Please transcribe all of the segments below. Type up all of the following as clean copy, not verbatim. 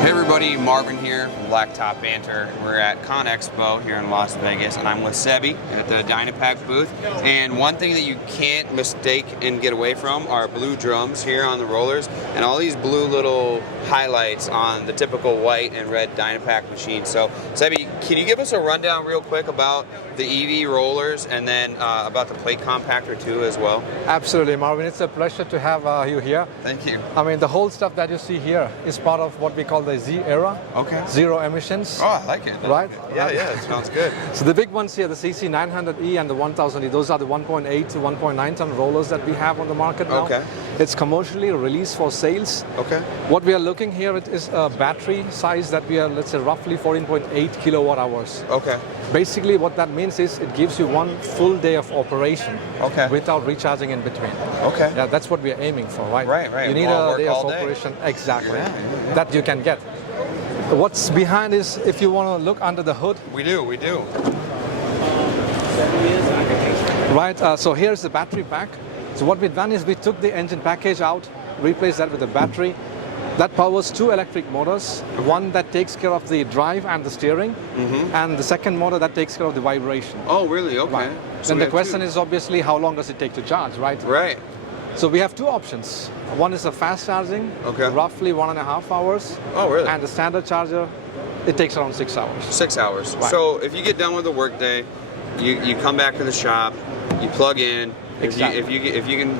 Hey everybody, Marvin here from Blacktop Banter. We're at Con Expo here in Las Vegas, and I'm with Seby at the Dynapac booth. And one thing that you can't mistake and get away from are blue drums here on the rollers, and all these blue little highlights on the typical white and red Dynapac machine. So Seby, can you give us a rundown real quick about the EV rollers and then about the plate compactor too as well? Absolutely, Marvin. It's a pleasure to have you here. Thank you. I mean, the whole stuff that you see here is part of what we call the Z era. Okay. Zero emissions. Oh, I like it. Right? Yeah, it sounds good. So the big ones here, the CC900E and the 1000E, those are the 1.8 to 1.9 ton rollers that we have on the market now. Okay. It's commercially released for sales. Okay. What we are looking here is a battery size that we are, let's say, roughly 14.8 kilowatt hours. Okay. Basically, what that means is it gives you one full day of operation without recharging in between. Okay. Yeah, that's what we are aiming for, right? Right. You need a day of operation, exactly, that you can get. What's behind is, if you want to look under the hood. We do. Right, so here's the battery pack. So what we've done is we took the engine package out, replaced that with a battery. That powers two electric motors, one that takes care of the drive and the steering, and the second motor that takes care of the vibration. Oh, really? Okay. Right. So then the question is obviously, how long does it take to charge, right? Right. So we have two options. One is a fast charging, roughly 1.5 hours. Oh, really? And the standard charger, it takes around 6 hours. 6 hours. Right. So if you get done with the workday, you come back to the shop, you plug in. Exactly. If you can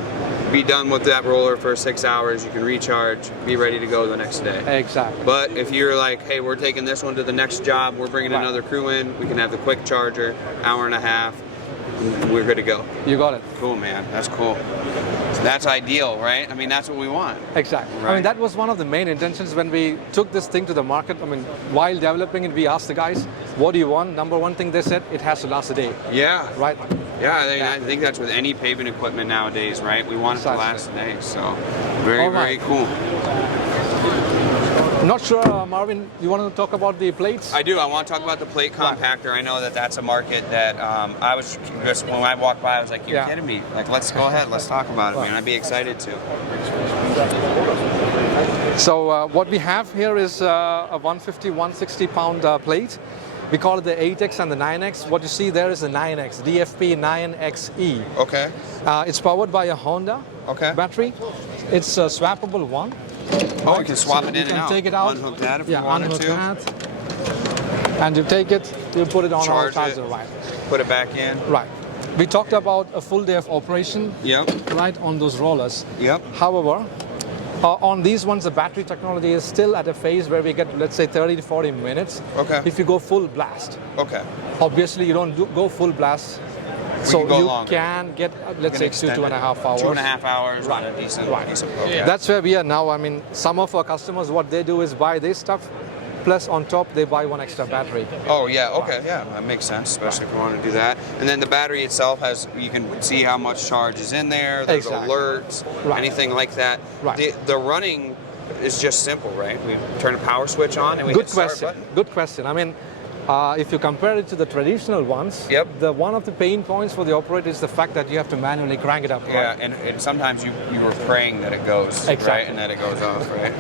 be done with that roller for 6 hours, you can recharge, be ready to go the next day. Exactly. But if you're like, hey, we're taking this one to the next job, we're bringing another crew in, we can have the quick charger, hour and a half, we're good to go. You got it. Cool, man. That's cool. So that's ideal, right? I mean, that's what we want. Exactly. Right. I mean, that was one of the main intentions when we took this thing to the market. I mean, while developing it, we asked the guys, what do you want? Number one thing they said, it has to last a day. Yeah. Right? Yeah, I think that's with any paving equipment nowadays, right? We want it to last a day, so very cool. I'm not sure, Marvin, you want to talk about the plates? I do. I want to talk about the plate compactor. I know that that's a market that I was just, when I walked by, I was like, you're kidding me. Like, let's go ahead, let's talk about it, man. I'd be excited to. So what we have here is a 150, 160 pound plate. We call it the 8X and the 9X. What you see there is the 9X, DFP 9XE. Okay. It's powered by a Honda battery. It's a swappable one. Oh, you can swap it in and out. You can take it out. Unhook that if you wanted to. And you take it, you put it on our charger, right? Put it back in. Right. We talked about a full day of operation. Yep. Right on those rollers. Yep. However, on these ones, the battery technology is still at a phase where we get, let's say, 30 to 40 minutes. Okay. If you go full blast. Okay. Obviously, you don't go full blast. So you can get, let's say, 2.5 hours. 2.5 hours on a decent program. That's where we are now. I mean, some of our customers, what they do is buy this stuff, plus on top they buy one extra battery. Oh yeah, okay, yeah, that makes sense, especially if you want to do that. And then the battery itself has, you can see how much charge is in there, there's alerts, anything like that. Right. The running is just simple, right? We turn a power switch on and we hit start button. Good question. I mean, if you compare it to the traditional ones, one of the pain points for the operator is the fact that you have to manually crank it up. Yeah, and sometimes you were praying that it goes, right, and that it goes off, right?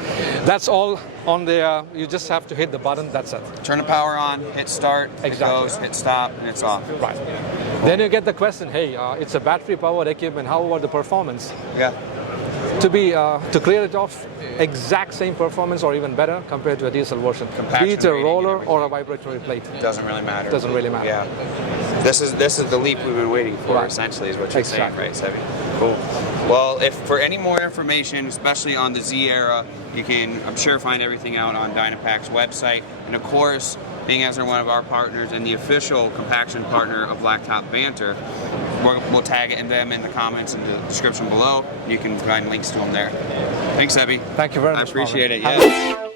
That's all on there. You just have to hit the button, that's it. Turn the power on, hit start, it goes, hit stop, and it's off. Right. Cool. Then you get the question, hey, it's a battery-powered equipment, how about the performance? Yeah. To clear it off, exact same performance or even better compared to a diesel version. Be it a roller or a vibratory plate. Doesn't really matter. Doesn't really matter. Yeah. This is the leap we've been waiting for, essentially, is what you're saying, right, Seby? Cool. Well, if for any more information, especially on the Z era, you can, I'm sure, find everything out on Dynapac's website. And of course, being as they're one of our partners and the official compaction partner of Blacktop Banter, we'll tag them in the comments in the description below. You can find links to them there. Thanks, Seby. Thank you very much. I appreciate it. Yeah.